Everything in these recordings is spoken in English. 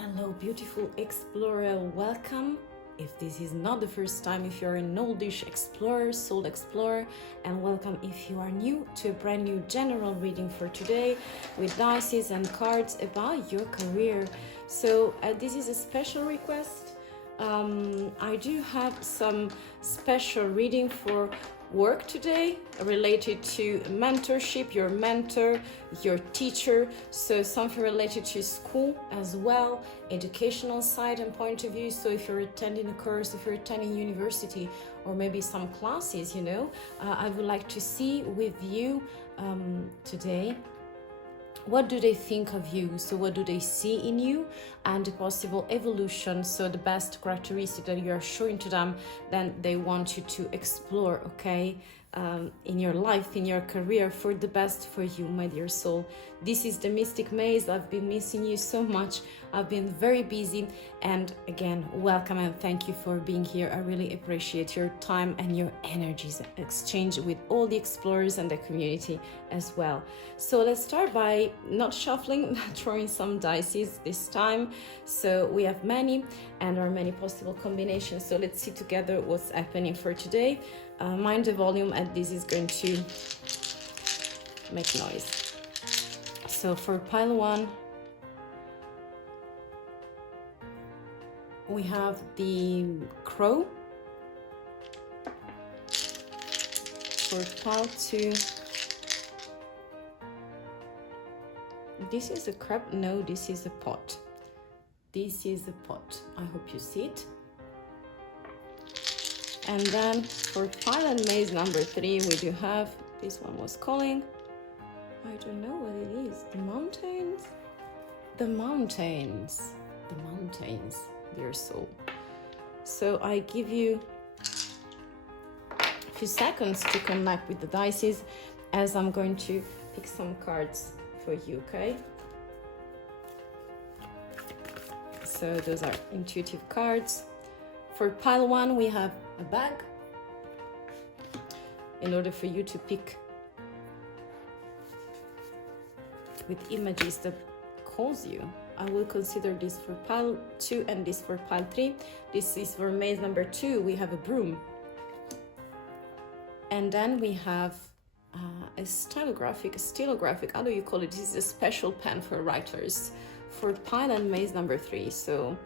Hello, beautiful explorer. Welcome. If this is not the first time, if you're an oldish explorer, soul explorer, and welcome if you are new to a brand new general reading for today with dice and cards about your career. So this is a special request. I do have some special reading for work today related to mentorship, your mentor, your teacher, so something related to school as well, educational side and point of view. So if you're attending a course, if you're attending university, or maybe some classes, I would like to see with you today, what do they think of you? So what do they see in you, and the possible evolution, so the best characteristic that you are showing to them, then they want you to explore, okay, in your life, in your career, for the best for you, my dear soul. This is the Mystic Maze. I've been missing you so much. I've been very busy, and again, welcome and thank you for being here. I really appreciate your time and your energies exchange with all the explorers and the community as well. So let's start by not shuffling, throwing some dice this time. So we have many, and there are many possible combinations. So let's see together what's happening for today. Mind the volume, and this is going to make noise. So for pile one, we have the crow. For pile two, this is a crab. No, this is a pot. This is a pot. I hope you see it. And then for pile and maze number 3, we do have, this one was calling, I don't know what it is, the mountains? The mountains, the mountains, dear soul. So I give you a few seconds to connect with the dice as I'm going to pick some cards for you, okay? So those are intuitive cards. For pile 1, we have a bag. In order for you to pick with images that calls you, I will consider this for pile 2 and this for pile 3. This is for maze number 2. We have a broom. And then we have a stylographic, how do you call it? This is a special pen for writers for pile and maze number 3. So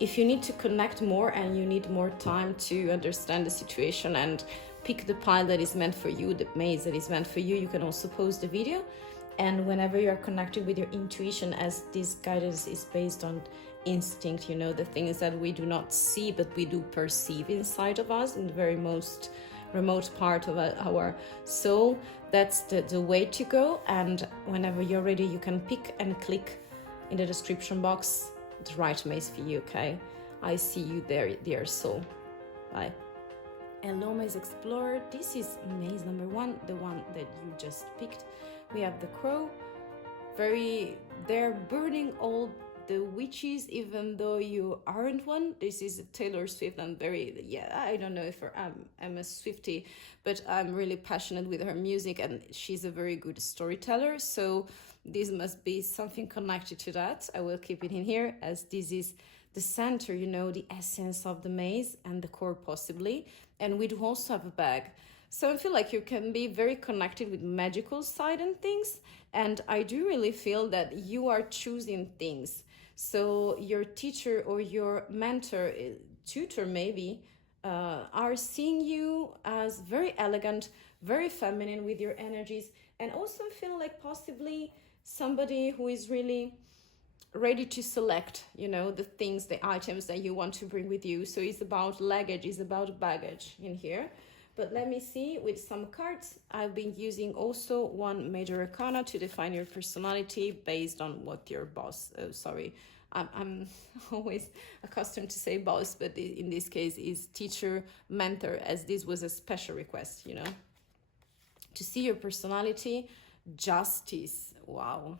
if you need to connect more and you need more time to understand the situation and pick the pile that is meant for you, the maze that is meant for you, you can also pause the video. And whenever you are connected with your intuition, as this guidance is based on instinct, the things that we do not see but we do perceive inside of us in the very most remote part of our soul, that's the way to go. And whenever you're ready, you can pick and click in the description box the right maze for you, okay? I see you there, dear soul. Bye. Hello, Maze Explorer. This is maze number 1, the one that you just picked. We have the crow. They're burning all the witches, even though you aren't one. This is Taylor Swift, and I don't know if I'm a Swiftie, but I'm really passionate with her music, and she's a very good storyteller. So this must be something connected to that. I will keep it in here, as this is the center, the essence of the maze and the core possibly. And we do also have a bag. So I feel like you can be very connected with magical side and things. And I do really feel that you are choosing things. So your teacher or your mentor, tutor maybe, are seeing you as very elegant, very feminine with your energies, and also feel like possibly somebody who is really ready to select, the things, the items that you want to bring with you. So it's about luggage, it's about baggage in here. But let me see with some cards. I've been using also one major arcana to define your personality based on what your boss, I'm always accustomed to say boss, but in this case is teacher, mentor, as this was a special request, to see your personality. Justice, wow,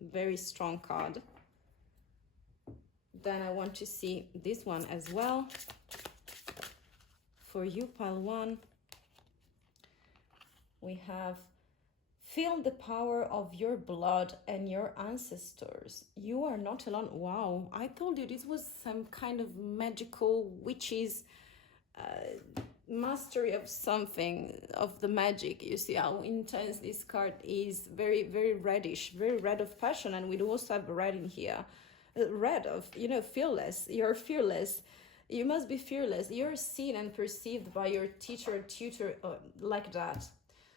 very strong card. Then I want to see this one as well. For you, pile 1, we have Feel the power of your blood and your ancestors. You are not alone. Wow, I told you this was some kind of magical witches mastery of something, of the magic. You see how intense this card is. Very, very reddish, very red of passion. And we also have red in here. Red of, you know, fearless. You're fearless. You must be fearless. You're seen and perceived by your teacher, tutor, like that.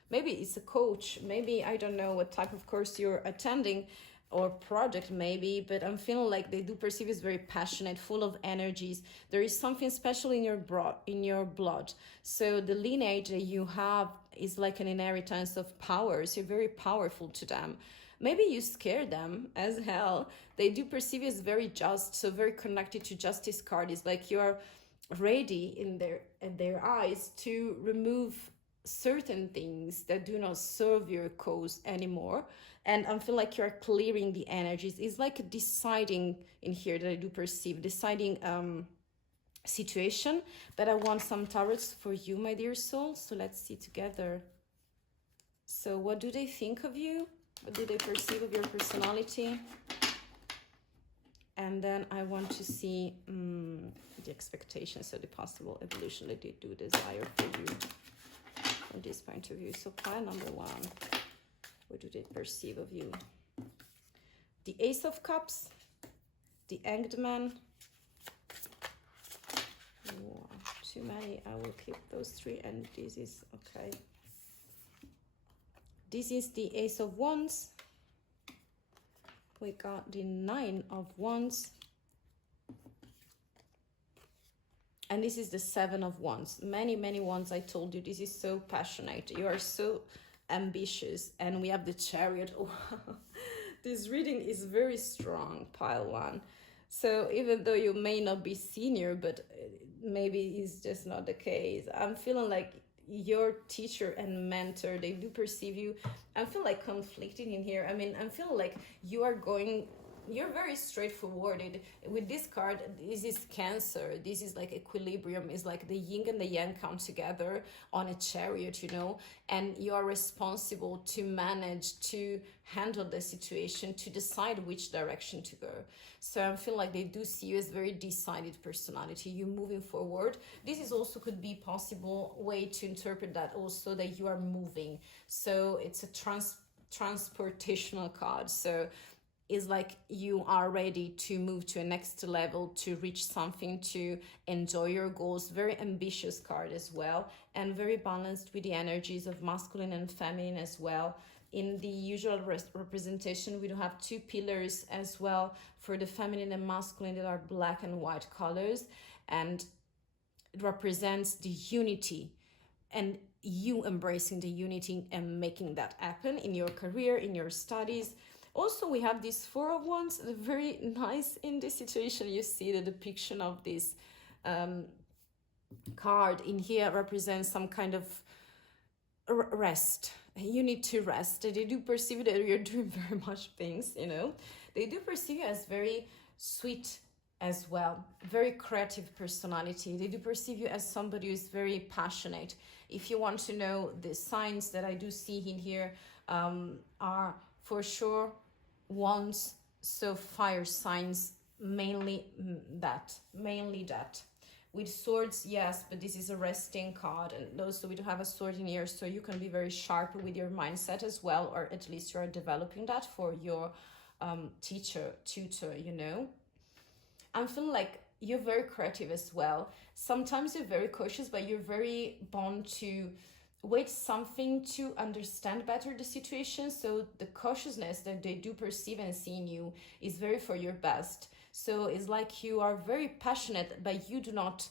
Maybe it's a coach. Maybe, I don't know what type of course you're attending or project maybe, but I'm feeling like they do perceive you as very passionate, full of energies. There is something special in your blood. So the lineage that you have is like an inheritance of powers. You're very powerful to them. Maybe you scare them as hell. They do perceive you as very just, so very connected to justice card. It's like you're ready in their eyes to remove certain things that do not serve your cause anymore. And I feel like you're clearing the energies. It's like deciding in here that I do perceive, deciding situation. But I want some tarots for you, my dear soul. So let's see together. So what do they think of you? What do they perceive of your personality? And then I want to see the expectations of the possible evolution that they do desire for you from this point of view. So pile number one, what do they perceive of you? The Ace of Cups, the Hanged Man. Wow, too many. I will keep those three, and this is okay. This is the Ace of Wands. We got the Nine of Wands. And this is the Seven of Wands. Many, many wands. I told you, this is so passionate. You are so ambitious. And we have the Chariot. Oh, this reading is very strong, pile one. So even though you may not be senior, but maybe it's just not the case. I'm feeling like your teacher and mentor, they do perceive you. I feel like conflicting in here. I mean, I'm feeling like you're very straightforward. With this card, this is Cancer. This is like equilibrium. It's like the yin and the yang come together on a chariot, you know, and you are responsible to manage, to handle the situation, to decide which direction to go. So I feel like they do see you as very decided personality. You moving forward. This is also could be possible way to interpret that also, that you are moving. So it's a transportational card. So is like you are ready to move to a next level, to reach something, to enjoy your goals. Very ambitious card as well, and very balanced with the energies of masculine and feminine as well. In the usual representation, we do have two pillars as well for the feminine and masculine that are black and white colors, and it represents the unity and you embracing the unity and making that happen in your career, in your studies. Also, we have this Four of Wands, very nice in this situation. You see the depiction of this card in here represents some kind of rest. You need to rest. They do perceive that you're doing very much things, you know. They do perceive you as very sweet as well, very creative personality. They do perceive you as somebody who is very passionate. If you want to know the signs that I do see in here are for sure Wands, so fire signs, mainly that. With swords, yes, but this is a resting card, and also we do have a sword in here, so you can be very sharp with your mindset as well, or at least you are developing that for your tutor, you know. I'm feeling like you're very creative as well. Sometimes you're very cautious, but you're very bound to wait something to understand better the situation. So the cautiousness that they do perceive and see in you is very for your best. So it's like you are very passionate, but you do not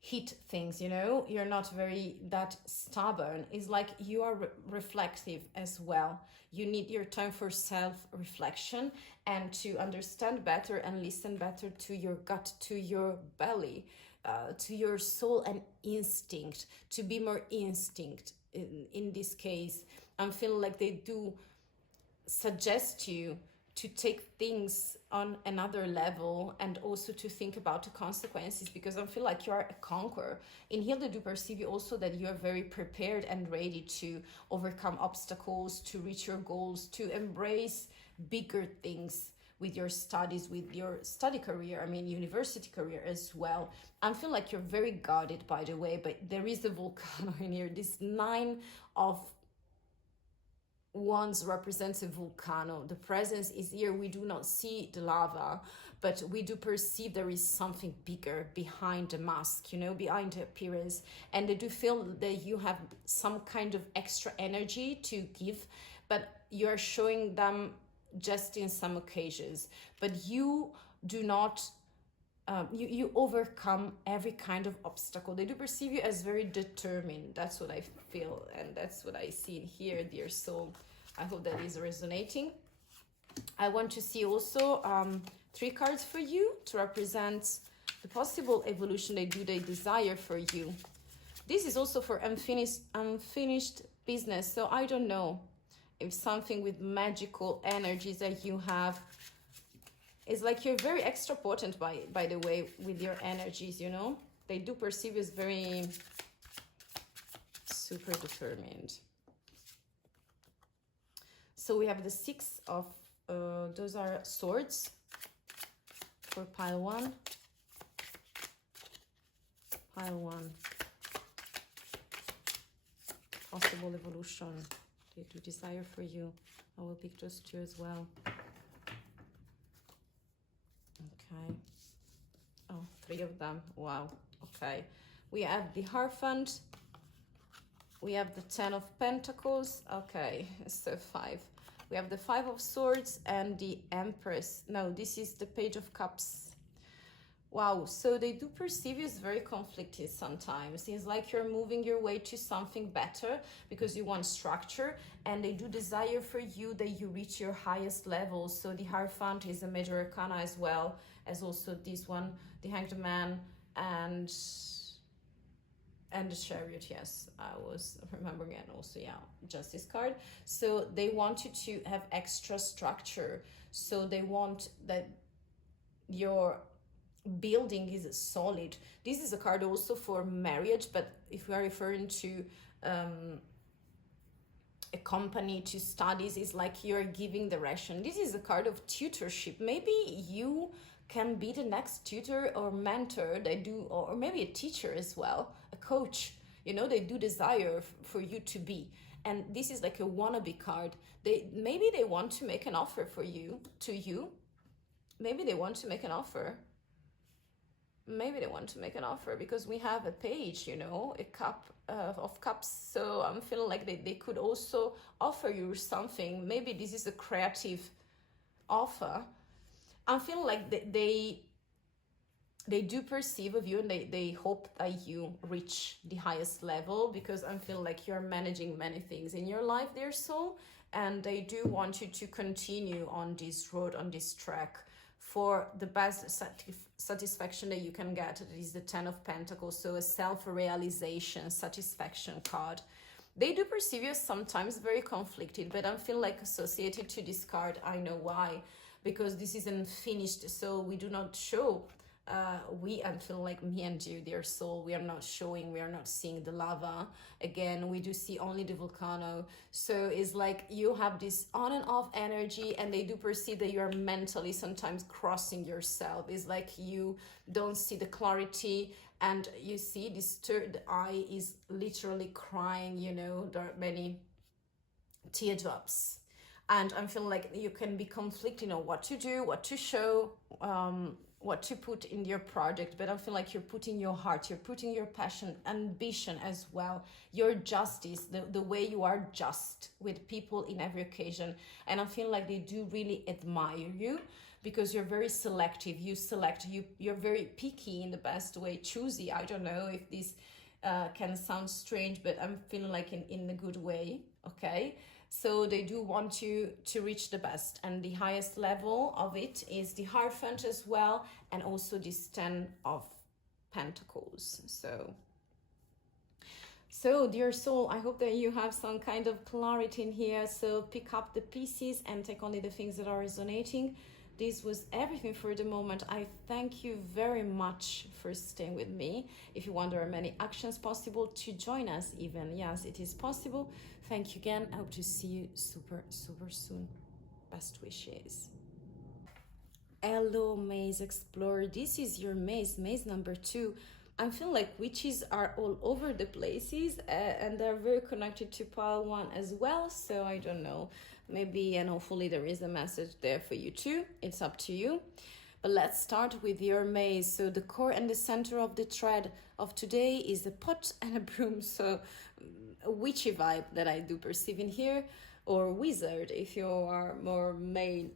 hit things, you know. You're not very that stubborn. It's like you are reflective as well. You need your time for self-reflection and to understand better and listen better to your gut, to your belly, to your soul and instinct, to be more instinct in this case. I'm feeling like they do suggest you to take things on another level, and also to think about the consequences, because I feel like you are a conqueror. In here, they do perceive you also that you are very prepared and ready to overcome obstacles, to reach your goals, to embrace bigger things with your studies, with your study career, I mean university career as well. I feel like you're very guarded, by the way, but there is a volcano in here. This 9 of Wands represents a volcano. The presence is here. We do not see the lava, but we do perceive there is something bigger behind the mask, you know, behind the appearance. And they do feel that you have some kind of extra energy to give, but you are showing them just in some occasions. But you do not you overcome every kind of obstacle. They do perceive you as very determined. That's what I feel, and that's what I see in here, dear soul. I hope that is resonating. I want to see also 3 cards for you to represent the possible evolution they desire for you. This is also for unfinished business. So I don't know if something with magical energies that you have. It's like you're very extra potent, by the way, with your energies, you know. They do perceive you as very super determined. So we have the 6 of, those are swords for pile 1. Pile 1. Possible evolution they do desire for you. I will pick those 2 as well. Okay. Oh, 3 of them. Wow. Okay. We have the Hierophant. We have the 10 of Pentacles. Okay. So 5. We have the 5 of Swords and the Empress. No, this is the Page of Cups. Wow. So they do perceive you as very conflicted sometimes. It's like you're moving your way to something better because you want structure, and they do desire for you that you reach your highest level. So the Hierophant is a major arcana, as well as also this one, the Hanged Man, and the Chariot. Yes, I was remembering, and also, yeah, Justice card. So they want you to have extra structure. So they want that your building is solid. This is a card also for marriage, but if we are referring to a company, to studies, is like you're giving direction. This is a card of tutorship. Maybe you can be the next tutor or mentor. They do, or maybe a teacher as well, a coach, you know. They do desire for you to be. And this is like a wannabe card. Maybe they want to make an offer for you, to you. Maybe they want to make an offer. Maybe they want to make an offer, because we have a page, you know, a cup of cups. So I'm feeling like they could also offer you something. Maybe this is a creative offer. I'm feeling like they do perceive of you, and they hope that you reach the highest level, because I'm feeling like you're managing many things in your life, dear soul, and they do want you to continue on this road, on this track, for the best satisfaction that you can get. It is the 10 of Pentacles, so a self-realization, satisfaction card. They do perceive you as sometimes very conflicted, but I feel like associated to this card. I know why, because this is unfinished, so we do not show. I feel like me and you, dear soul, we are not showing, we are not seeing the lava. Again, we do see only the volcano. So it's like you have this on and off energy, and they do perceive that you are mentally sometimes crossing yourself. It's like you don't see the clarity, and you see this third eye is literally crying, you know, there are many teardrops. And I'm feeling like you can be conflicted on what to do, what to show, what to put in your project, but I feel like you're putting your heart, you're putting your passion, ambition as well, your justice, the way you are just with people in every occasion. And I feel like they do really admire you, because you're very selective. You select, you're very picky in the best way, choosy. I don't know if this can sound strange, but I'm feeling like in a good way, okay? So they do want you to reach the best, and the highest level of it is the Hierophant as well, and also this 10 of Pentacles. So So, dear soul, I hope that you have some kind of clarity in here. So pick up the pieces and take only the things that are resonating. This was everything for the moment. I thank you very much for staying with me. If you want, there are many actions possible to join us even. Yes, it is possible. Thank you again. I hope to see you super, super soon. Best wishes. Hello, Maze Explorer. This is your maze number 2. I'm feeling like witches are all over the places and they're very connected to pile 1 as well. So I don't know, maybe and hopefully there is a message there for you too. It's up to you. But let's start with your maze. So the core and the center of the thread of today is a pot and a broom. So a witchy vibe that I do perceive in here, or wizard if you are more main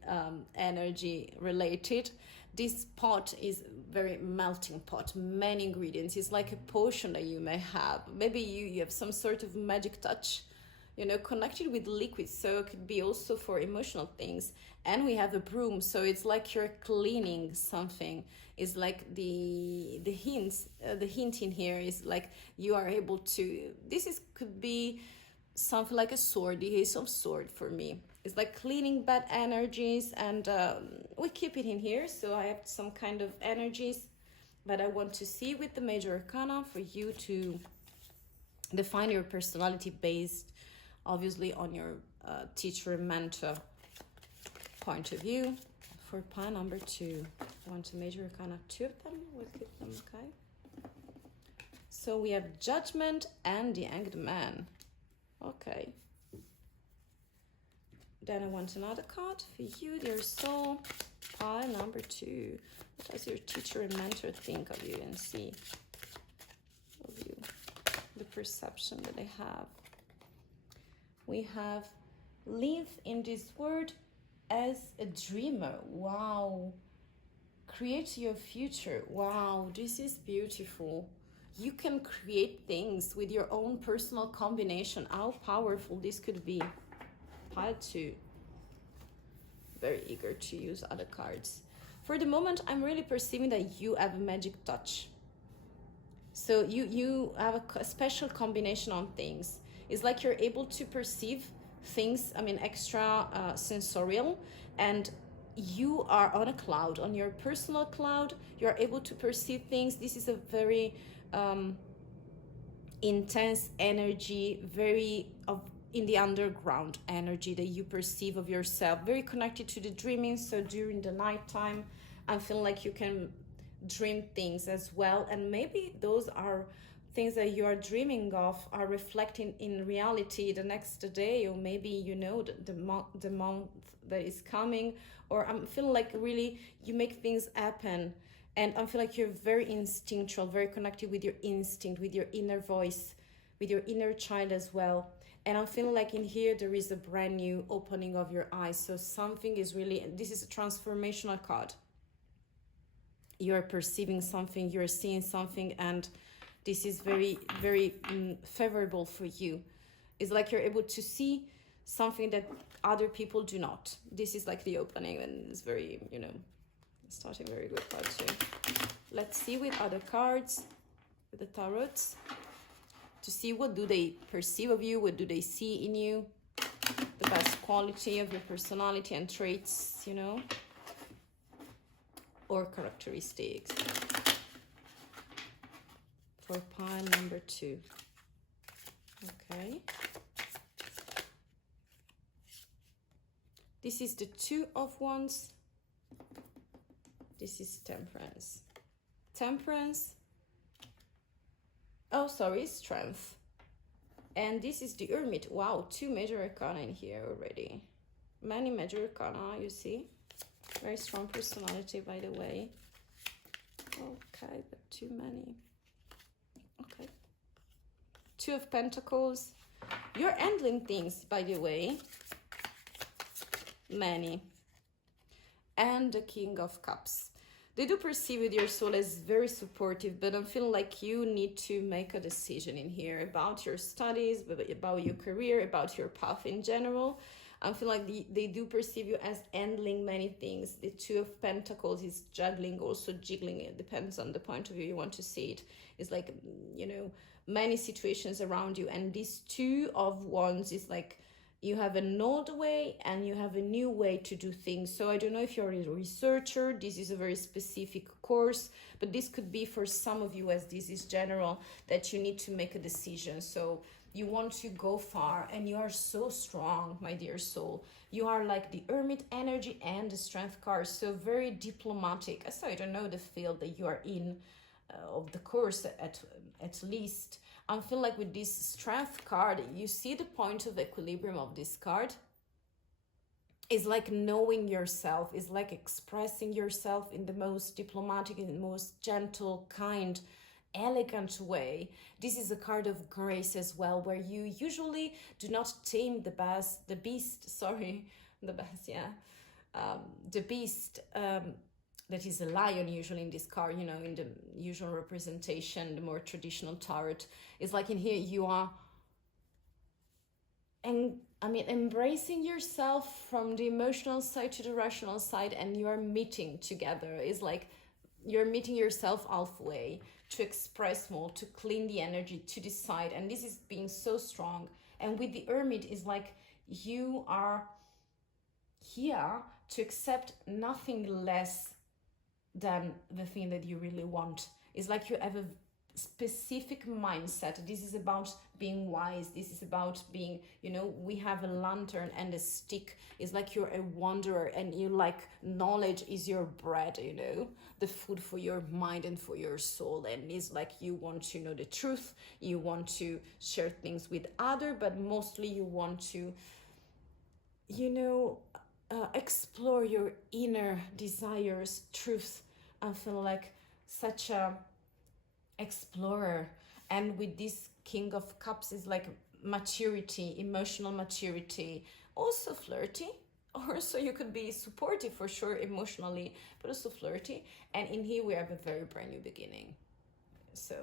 energy related. This pot is very melting pot, many ingredients. It's like a potion that you may have. Maybe you have some sort of magic touch, you know, connected with liquids. So it could be also for emotional things. And we have a broom, so it's like you're cleaning something. It's like the hint in here is like you are able to, could be something like a sword, the ace of sword for me. It's like cleaning bad energies, and we keep it in here. So I have some kind of energies that I want to see with the major arcana for you to define your personality based, obviously, on your teacher-mentor point of view. For pile number 2, I want to major arcana 2 of them. We'll keep them, okay? So we have Judgment and the Hanged Man. Okay. Then I want another card for you, dear soul. Pile number 2. What does your teacher and mentor think of you and see of you? The perception that they have. We have live in this world as a dreamer. Wow. Create your future. Wow, this is beautiful. You can create things with your own personal combination. How powerful this could be. Pile 2. Very eager to use other cards. For the moment, I'm really perceiving that you have a magic touch. So you have a special combination on things. It's like you're able to perceive things, extra sensorial, and you are on a cloud, on your personal cloud. You're able to perceive things. This is a very intense energy, very in the underground energy that you perceive of yourself, very connected to the dreaming. So during the nighttime, I feel like you can dream things as well, and maybe those are things that you are dreaming of are reflecting in reality the next day, or maybe you know the month that is coming. Or I'm feeling like really you make things happen, and I feel like you're very instinctual, very connected with your instinct, with your inner voice, with your inner child as well. And I'm feeling like in here there is a brand new opening of your eyes. So something is really, this is a transformational card. You're perceiving something, you're seeing something, and this is very, very favorable for you. It's like you're able to see something that other people do not. This is like the opening, and it's very, starting very good card too. Let's see with other cards, with the tarots, to see what do they perceive of you, what do they see in you, the best quality of your personality and traits, or characteristics. For pile number 2. Okay. This is the 2 of Wands. This is Temperance. Temperance. Oh, sorry, Strength. And this is the Hermit. Wow, 2 major arcana in here already. Many major arcana, you see. Very strong personality, by the way. Okay, but too many. Okay. 2 of Pentacles. You're handling things, by the way. Many. And the King of Cups. They do perceive with your soul as very supportive, but I'm feeling like you need to make a decision in here about your studies, about your career, about your path in general. I feel like they do perceive you as handling many things. The 2 of Pentacles is juggling, also jiggling. It depends on the point of view you want to see it. It's like, many situations around you. And this Two of Wands is like, you have an old way and you have a new way to do things. So I don't know if you're a researcher, this is a very specific course, but this could be for some of you, as this is general, that you need to make a decision. So you want to go far and you are so strong, my dear soul. You are like the Hermit energy and the Strength card, so very diplomatic. So I don't know the field that you are in, of the course at least. I feel like with this Strength card, you see the point of equilibrium of this card. It's like knowing yourself, it's like expressing yourself in the most diplomatic, in the most gentle, kind, elegant way. This is a card of grace as well, where you usually do not tame the beast, that is a lion usually in this card, you know, in the usual representation, the more traditional tarot. It's like in here you are, and I mean, embracing yourself from the emotional side to the rational side, and you are meeting together. It's like you're meeting yourself halfway to express more, to clean the energy, to decide. And this is being so strong. And with the Hermit, is like you are here to accept nothing less than the thing that you really want. It's like you have a specific mindset. This is about being wise. This is about being, you know, we have a lantern and a stick. It's like you're a wanderer and you like knowledge is your bread, you know, the food for your mind and for your soul. And it's like you want to know the truth. You want to share things with others, but mostly you want to, you know, explore your inner desires, truth. I feel like such a explorer. And with this King of Cups is like maturity, emotional maturity, also flirty. Also you could be supportive for sure emotionally, but also flirty. And in here we have a very brand new beginning. So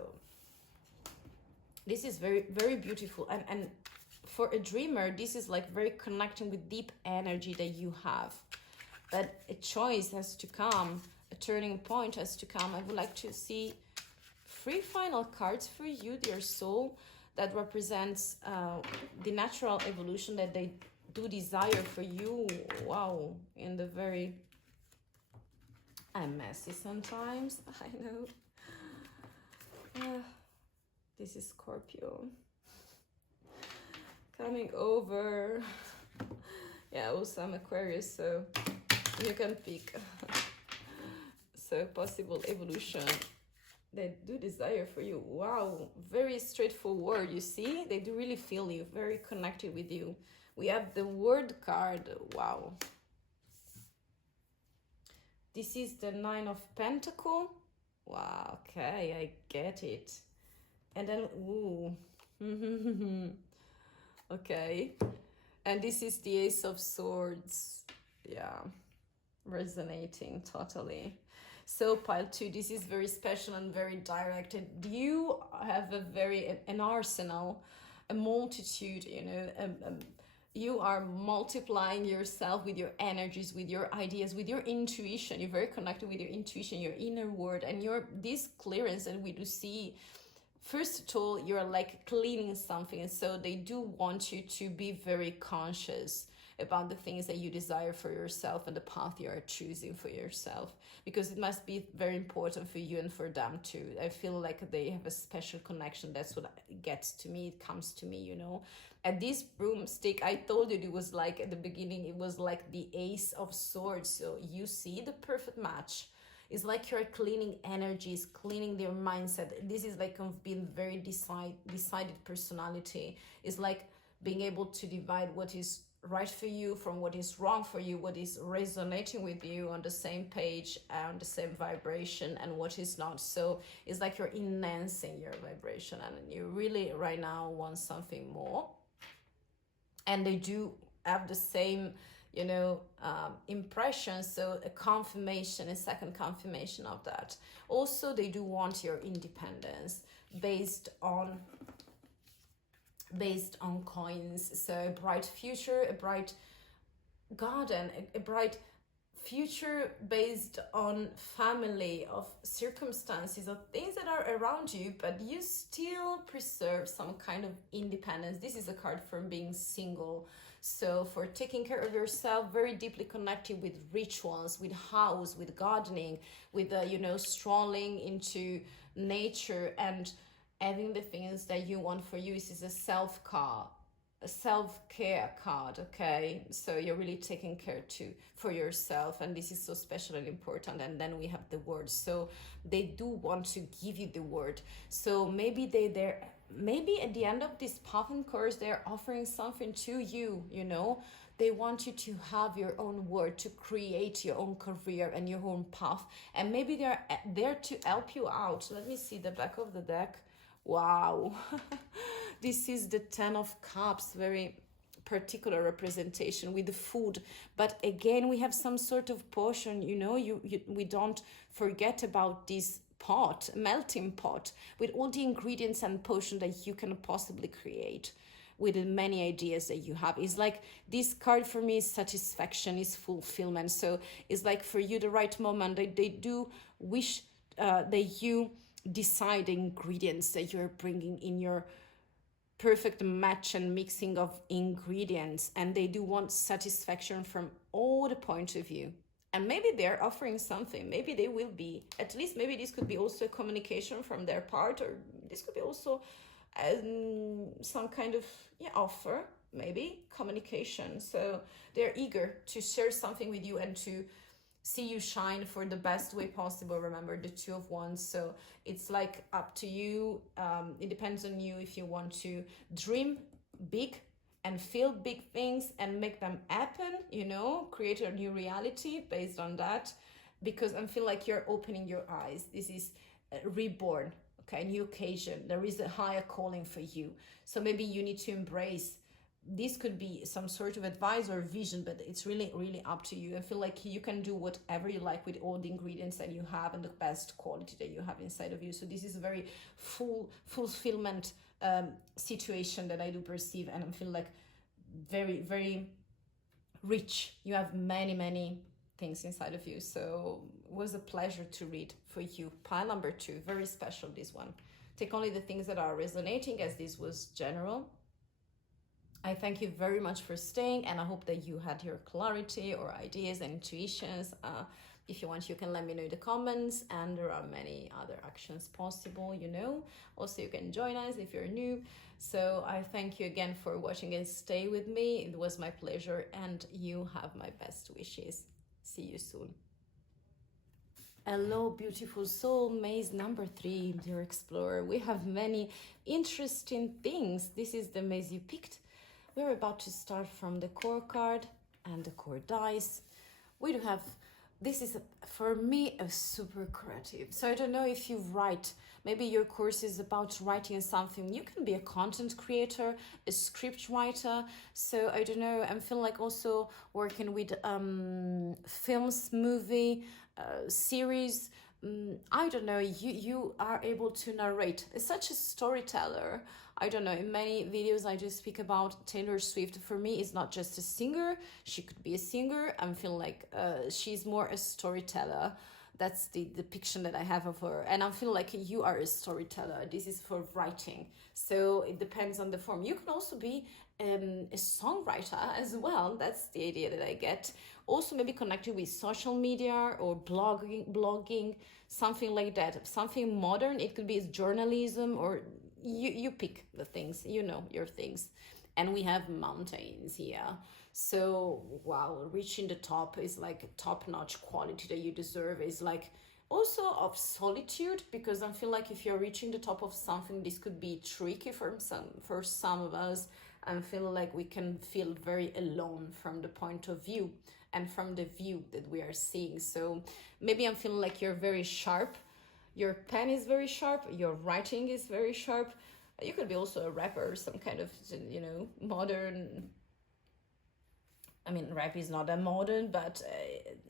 this is very, very beautiful. And for a dreamer, this is like very connecting with deep energy that you have. But a choice has to come, a turning point has to come. I would like to see 3 final cards for you, dear soul, that represents the natural evolution that they do desire for you. Wow, in the very... I'm messy sometimes, I know. This is Scorpio. Coming over. Yeah, also I'm Aquarius, so you can pick. So possible evolution. They do desire for you. Wow, very straightforward, you see? They do really feel you, very connected with you. We have the Word card. Wow. This is the 9 of Pentacles. Wow, okay, I get it. And then, ooh. Okay. And this is the Ace of Swords. Yeah, resonating totally. So pile 2, this is very special and very directed. You have an arsenal, a multitude, you know, you are multiplying yourself with your energies, with your ideas, with your intuition. You're very connected with your intuition, your inner world, and this clearance that we do see. First of all, you're like cleaning something, and so they do want you to be very conscious about the things that you desire for yourself and the path you are choosing for yourself, because it must be very important for you and for them too. I feel like they have a special connection. That's what gets to me, it comes to me, you know. And this broomstick, I told you, it was like at the beginning, it was like the Ace of Swords. So you see the perfect match. It's like you're cleaning energies, cleaning their mindset. This is like being very decided personality. It's like being able to divide what is right for you from what is wrong for you, what is resonating with you on the same page, on the same vibration, and what is not. So it's like you're enhancing your vibration, and you really right now want something more. And they do have the same, you know, impression. So a confirmation, a second confirmation of that. Also, they do want your independence based on coins. So a bright future, a bright garden, a bright future based on family, of circumstances, of things that are around you, but you still preserve some kind of independence. This is a card from being single. So for taking care of yourself, very deeply connected with rituals, with house, with gardening, with strolling into nature and having the things that you want for you. This is a self-care card. Okay, so you're really taking care for yourself, and this is so special and important. And then we have the word, so they do want to give you the word. So maybe maybe at the end of this path and course, they're offering something to you. They want you to have your own word, to create your own career and your own path, and maybe they're there to help you out. Let me see the back of the deck. Wow. This is the 10 of Cups, very particular representation with the food. But again, we have some sort of potion, we don't forget about this pot, melting pot, with all the ingredients and potion that you can possibly create with the many ideas that you have. It's like this card for me is satisfaction, is fulfillment. So it's like for you, the right moment, they do wish that you decide the ingredients that you're bringing in your perfect match and mixing of ingredients, and they do want satisfaction from all the point of view. And maybe they're offering something. Maybe they will be, at least maybe this could be also a communication from their part, or this could be also some kind of offer, maybe communication. So they're eager to share something with you and to see you shine for the best way possible. Remember the 2 of Wands, so it's like up to you. It depends on you if you want to dream big and feel big things and make them happen, create a new reality based on that, because I feel like you're opening your eyes. This is reborn, okay, new occasion. There is a higher calling for you, so maybe you need to embrace. This could be some sort of advice or vision, but it's really, really up to you. I feel like you can do whatever you like with all the ingredients that you have and the best quality that you have inside of you. So this is a very fulfillment situation that I do perceive, and I feel like very, very rich. You have many, many things inside of you. So it was a pleasure to read for you. Pile number 2, very special, this one. Take only the things that are resonating, as this was general. I thank you very much for staying, and I hope that you had your clarity or ideas and intuitions. If you want, you can let me know in the comments, and there are many other actions possible, Also, you can join us if you're new. So I thank you again for watching and stay with me. It was my pleasure, and you have my best wishes. See you soon. Hello, beautiful soul. Maze number 3, dear explorer. We have many interesting things. This is the maze you picked. We're about to start from the core card and the core dice. We do have, this is for me a super creative. So I don't know if you write, maybe your course is about writing something. You can be a content creator, a script writer. So I don't know, I'm feeling like also working with films, movie, series. I don't know, you are able to narrate. It's such a storyteller. I don't know, in many videos I just speak about Taylor Swift. For me, it's not just a singer. She could be a singer. I feel like she's more a storyteller. That's the depiction that I have of her. And I feel like you are a storyteller. This is for writing. So it depends on the form. You can also be a songwriter as well. That's the idea that I get. Also maybe connected with social media or blogging, something like that. Something modern. It could be journalism, or you pick the things, your things. And we have mountains here. So, wow, reaching the top is like top-notch quality that you deserve. Is like also of solitude, because I feel like if you're reaching the top of something, this could be tricky for some of us. I feel like we can feel very alone from the point of view and from the view that we are seeing. So maybe I'm feeling like you're very sharp. Your pen is very sharp. Your writing is very sharp. You could be also a rapper, some kind of, modern. I mean, rap is not that modern, but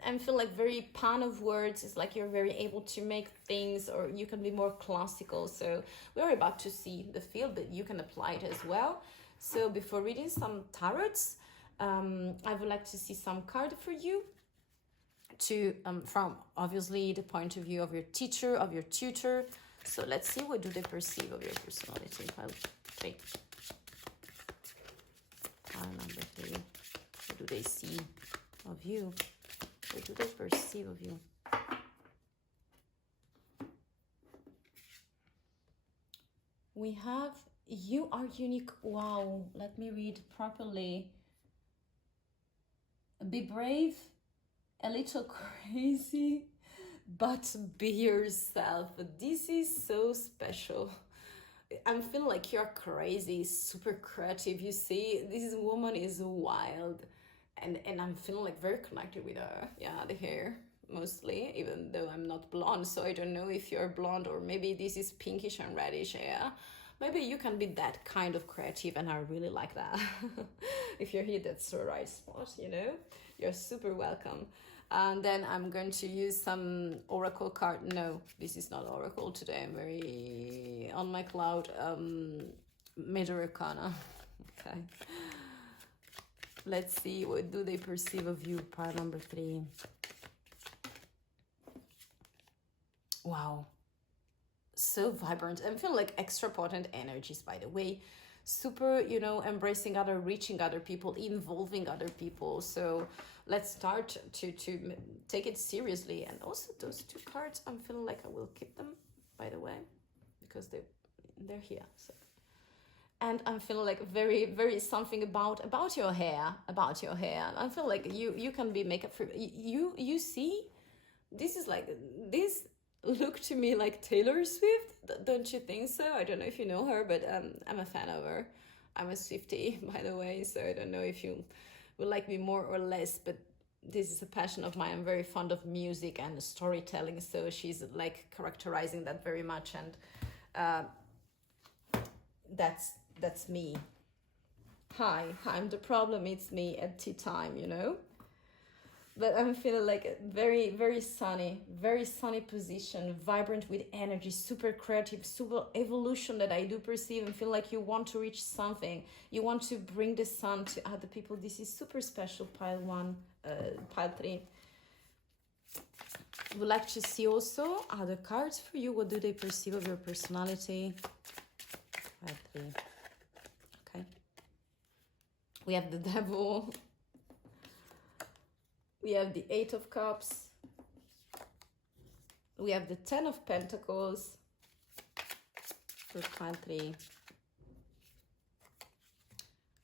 I feel like very pan of words. It's like you're very able to make things, or you can be more classical. So we're about to see the field, but you can apply it as well. So before reading some tarots, I would like to see some card for you to from obviously the point of view of your teacher, of your tutor. So let's see, what do they perceive of your personality? Pile 3. Pile number 3. What do they see of you? What do they perceive of you? We have, you are unique. Wow, let me read properly. Be brave, a little crazy, but be yourself. This is so special. I'm feeling like you're crazy, super creative. You see, this woman is wild. And I'm feeling like very connected with her. Yeah, the hair mostly, even though I'm not blonde. So I don't know if you're blonde, or maybe this is pinkish and reddish hair. Maybe you can be that kind of creative, and I really like that. If you're here, that's the right spot, you know? You're super welcome. And then I'm going to use some oracle card. No, this is not oracle today. I'm very on my cloud. Major Arcana. Okay. Let's see, what do they perceive of you? Pile number 3. Wow. So vibrant. I feel like extra potent energies, by the way. Super, you know, embracing other, reaching other people, involving other people. So let's start to take it seriously. And also those 2 cards, I'm feeling like I will keep them, by the way, because they're here. So. And I'm feeling like very something about your hair, I feel like you can be makeup free. You see, this is like, this look to me like Taylor Swift, don't you think so? I don't know if you know her, but I'm a fan of her. I'm a Swiftie, by the way, so I don't know if you will like me more or less, but this is a passion of mine. I'm very fond of music and storytelling, so she's like characterizing that very much, and that's me. Hi, I'm the problem, it's me at tea time, you know? But I'm feeling like a very sunny position, vibrant with energy, super creative, super evolution that I do perceive, and feel like you want to reach something. You want to bring the sun to other people. This is super special, pile 3. Would like to see also other cards for you. What do they perceive of your personality? Pile 3. Okay. We have the devil. We have the 8 of Cups. We have the 10 of Pentacles for pile 3.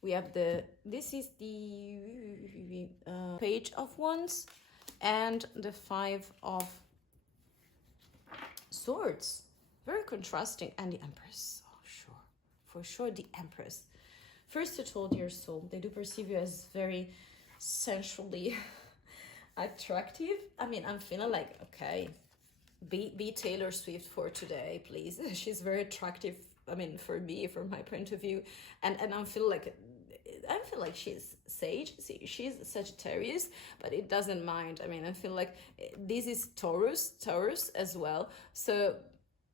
We have this is the Page of Wands and the 5 of Swords. Very contrasting. And the Empress, oh sure, for sure the Empress. First of all, dear soul, they do perceive you as very sensually attractive. I mean, I'm feeling like, okay, be Taylor Swift for today, please. She's very attractive, I mean, for me, from my point of view. And I feel like she's sage. See, she's Sagittarius, but it doesn't mind. I mean, I feel like this is Taurus as well. So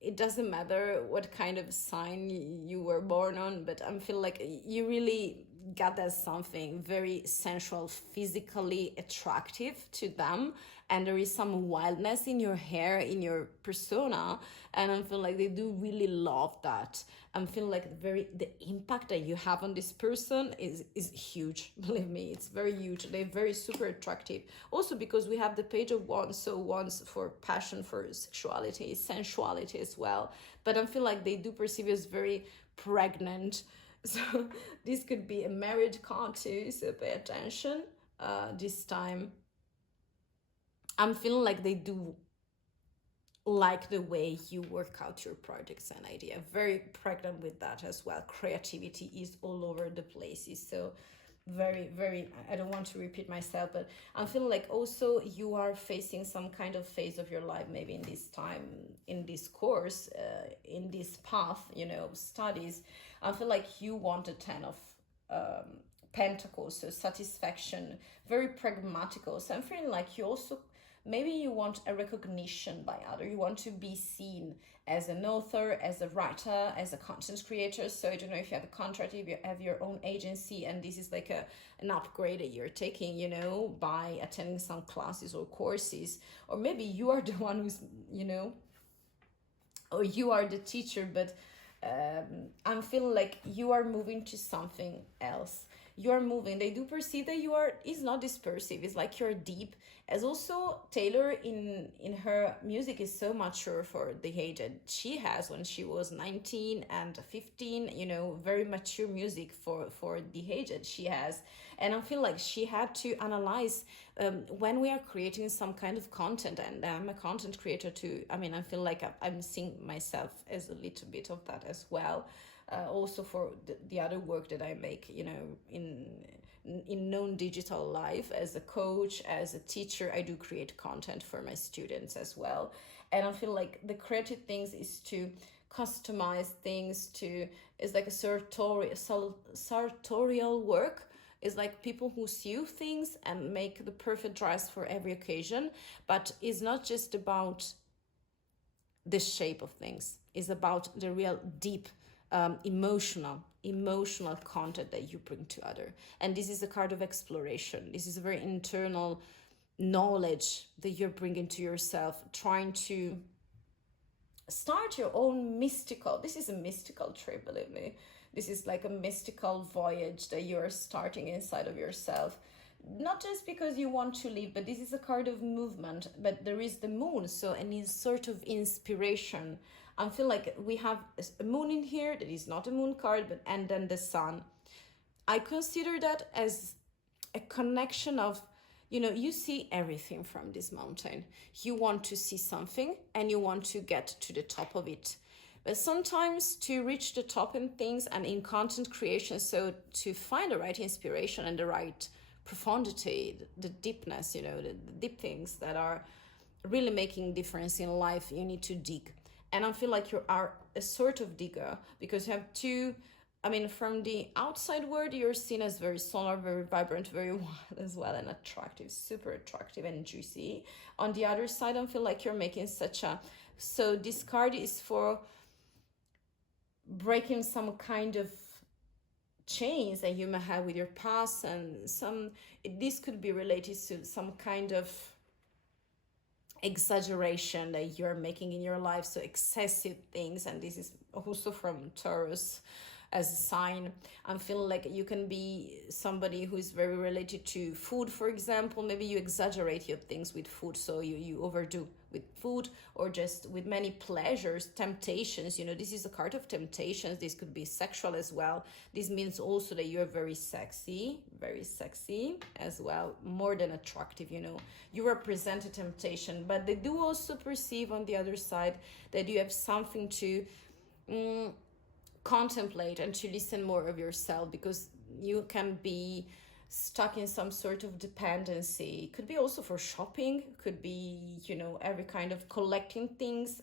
it doesn't matter what kind of sign you were born on, but I feel like you really got that something very sensual, physically attractive to them, and there is some wildness in your hair, in your persona, and I feel like they do really love that. I'm feeling like the impact that you have on this person is huge. Believe me, it's very huge. They're very super attractive. Also because we have the Page of Wands, so Wands for passion, for sexuality, sensuality as well. But I feel like they do perceive you as very pregnant. So this could be a married card too, so pay attention this time. I'm feeling like they do like the way you work out your projects and idea. Very pregnant with that as well. Creativity is all over the places. So very, I don't want to repeat myself, but I'm feeling like also you are facing some kind of phase of your life, maybe in this time, in this course, in this path, you know, studies. I feel like you want a 10 of Pentacles, so satisfaction, very pragmatical. So I'm feeling like you also maybe you want a recognition by other. You want to be seen as an author, as a writer, as a content creator. So I don't know if you have a contract, if you have your own agency, and this is like an upgrade that you're taking, you know, by attending some classes or courses. Or maybe you are the one who's, you know, or you are the teacher, but I'm feeling like you are moving to something else. You are moving. They do perceive that you are, it's not dispersive, it's like you're deep. As also Taylor in her music is so mature for the age that she has when she was 19 and 15, you know, very mature music for the age that she has. And I feel like she had to analyze when we are creating some kind of content, and I'm a content creator too. I mean, I feel like I'm seeing myself as a little bit of that as well. Also for the other work that I make, you know, in non-digital life, as a coach, as a teacher, I do create content for my students as well. And I feel like the creative things is to customize things, to is like a sartorial work. Is like people who sew things and make the perfect dress for every occasion, but it's not just about the shape of things. It's about the real deep emotional content that you bring to other. And this is a card of exploration. This is a very internal knowledge that you're bringing to yourself, trying to start your own mystical, this is a mystical trip, believe me. This is like a mystical voyage that you're starting inside of yourself. Not just because you want to live, but this is a card of movement. But there is the moon, so and it's sort of inspiration. I feel like we have a moon in here that is not a moon card, but and then the sun. I consider that as a connection of, you know, you see everything from this mountain. You want to see something and you want to get to the top of it. But sometimes to reach the top in things and in content creation, so to find the right inspiration and the right profundity, the deepness, you know, the deep things that are really making difference in life, you need to dig. And I feel like you are a sort of digger because you have two, I mean, from the outside world, you're seen as very solar, very vibrant, very wild as well, and attractive, super attractive and juicy. On the other side, I feel like you're making such a, so this card is for breaking some kind of chains that you may have with your past, and this could be related to some kind of exaggeration that you're making in your life, so excessive things. And this is also from Taurus as a sign. I'm feeling like you can be somebody who is very related to food, for example. Maybe you exaggerate your things with food, so you overdo with food, or just with many pleasures, temptations. You know, this is a card of temptations. This could be sexual as well. This means also that you're very sexy as well, more than attractive, you know. You represent a temptation, but they do also perceive on the other side that you have something to contemplate and to listen more of yourself, because you can be stuck in some sort of dependency. It could be also for shopping, could be, you know, every kind of collecting things.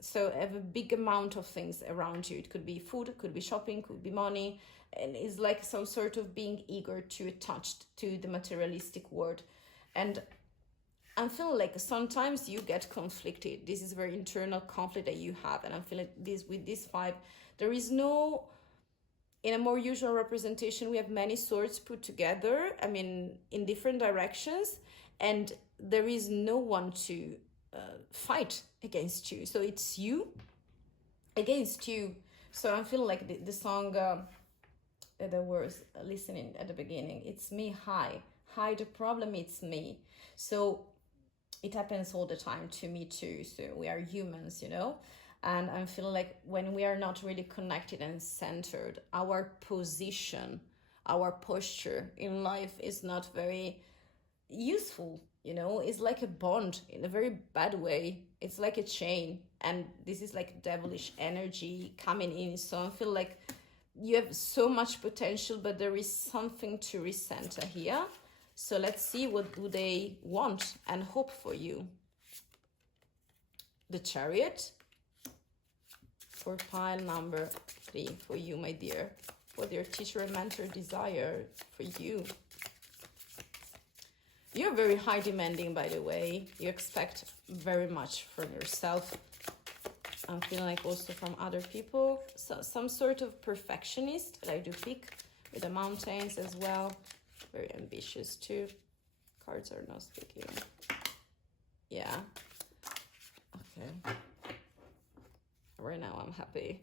So have a big amount of things around you. It could be food, it could be shopping, could be money, and it's like some sort of being eager to attach to the materialistic world. And I'm feeling like sometimes you get conflicted. This is a very internal conflict that you have. And I'm feeling this with this vibe. There is no, in a more usual representation, we have many swords put together, I mean, in different directions. And there is no one to fight against you. So it's you against you. So I'm feeling like the song that I was listening at the beginning, it's me, hi, the problem, it's me. So it happens all the time to me too. So we are humans, you know, and I'm feeling like when we are not really connected and centered, our position, our posture in life is not very useful, you know. It's like a bond in a very bad way. It's like a chain, and this is like devilish energy coming in. So I feel like you have so much potential, but there is something to recenter here. So let's see, what do they want and hope for you? The Chariot for pile number 3 for you, my dear. What your teacher and mentor desire for you. You're very high demanding, by the way. You expect very much from yourself. I'm feeling like also from other people. So some sort of perfectionist that I do pick with the mountains as well. Very ambitious too. Cards are not speaking. Yeah. Okay. Right now I'm happy.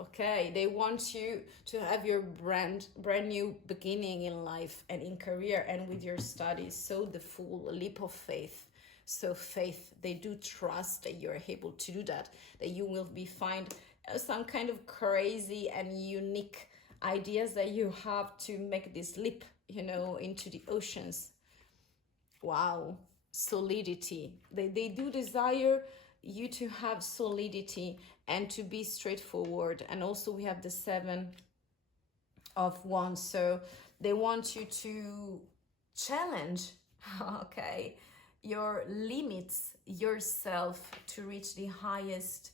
Okay, they want you to have your brand new beginning in life and in career and with your studies. So the full leap of faith. So faith, they do trust that you're able to do that you will be find some kind of crazy and unique ideas that you have to make this leap, you know, into the oceans. Wow, solidity. They do desire you to have solidity and to be straightforward. And also we have the 7 of Wands. So they want you to challenge, okay, your limits, yourself, to reach the highest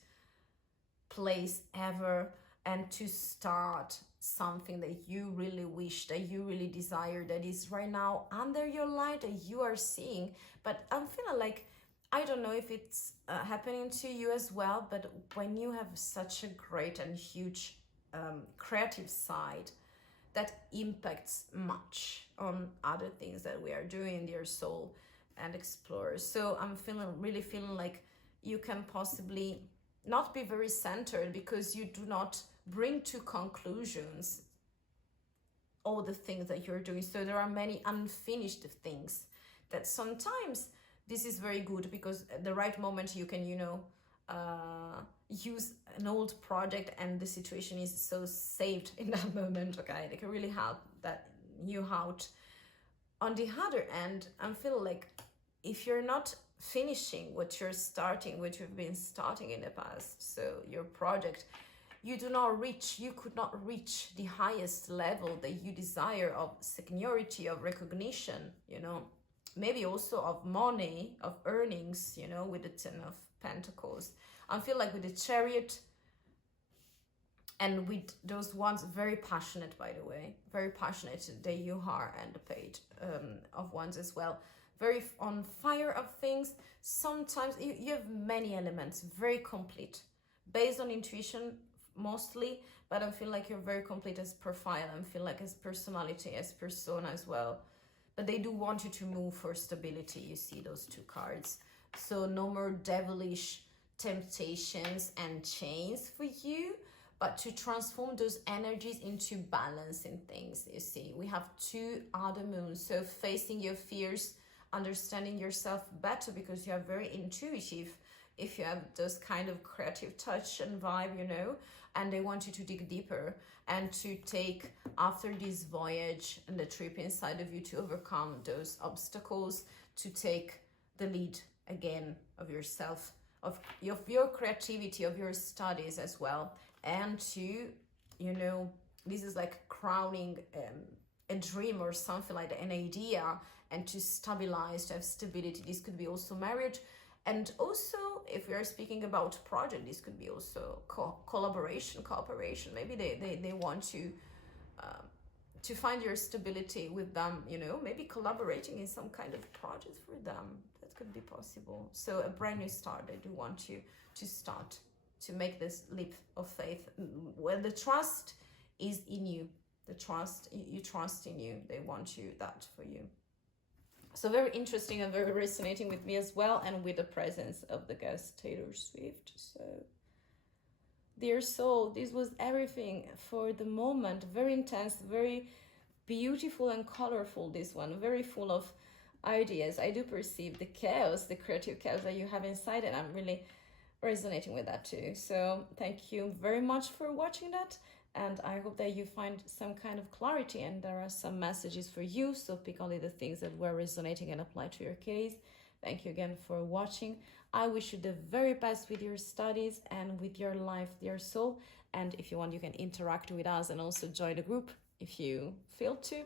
place ever and to start something that you really wish, that you really desire, that is right now under your light, that you are seeing. But I'm feeling like, I don't know if it's happening to you as well, but when you have such a great and huge creative side that impacts much on other things that we are doing in your soul and explore. So I'm really feeling like you can possibly not be very centered because you do not bring to conclusions all the things that you're doing. So there are many unfinished things that sometimes this is very good because at the right moment you can, you know, use an old project and the situation is so saved in that moment. Okay, they can really help that you out. On the other end, I'm feeling like if you're not finishing what you're starting, what you've been starting in the past, so your project, you could not reach the highest level that you desire of seniority, of recognition, you know, maybe also of money, of earnings, you know, with the 10 of Pentacles. I feel like with the Chariot and with those ones, very passionate, by the way, very passionate that you are, and the Page of Wands as well. Very on fire of things. Sometimes you have many elements, very complete, based on intuition mostly, but I feel like you're very complete as profile, and feel like as personality, as persona as well. But they do want you to move for stability. You see those 2 cards. So no more devilish temptations and chains for you, but to transform those energies into balancing things. You see, we have 2 other moons. So facing your fears, understanding yourself better because you are very intuitive, if you have this kind of creative touch and vibe, you know, and they want you to dig deeper and to take, after this voyage and the trip inside of you, to overcome those obstacles, to take the lead again of yourself, of your creativity, of your studies as well, and to, you know, this is like crowning a dream or something like that, an idea, and to stabilize, to have stability. This could be also marriage. And also, if we are speaking about project, this could be also collaboration, cooperation. Maybe they want to find your stability with them, you know, maybe collaborating in some kind of project for them. That could be possible. So a brand new start, they do want you to start, to make this leap of faith. Well, the trust is in you. The trust, you trust in you. They want you, that for you. So very interesting and very resonating with me as well, and with the presence of the guest Taylor Swift. So, dear soul, this was everything for the moment. Very intense, very beautiful and colorful, this one. Very full of ideas. I do perceive the chaos, the creative chaos that you have inside, and I'm really resonating with that too. So thank you very much for watching that. And I hope that you find some kind of clarity and there are some messages for you. So pick only the things that were resonating and apply to your case. Thank you again for watching. I wish you the very best with your studies and with your life, dear soul. And if you want, you can interact with us and also join the group if you feel to.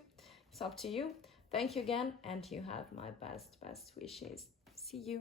It's up to you. Thank you again, and you have my best wishes. See you.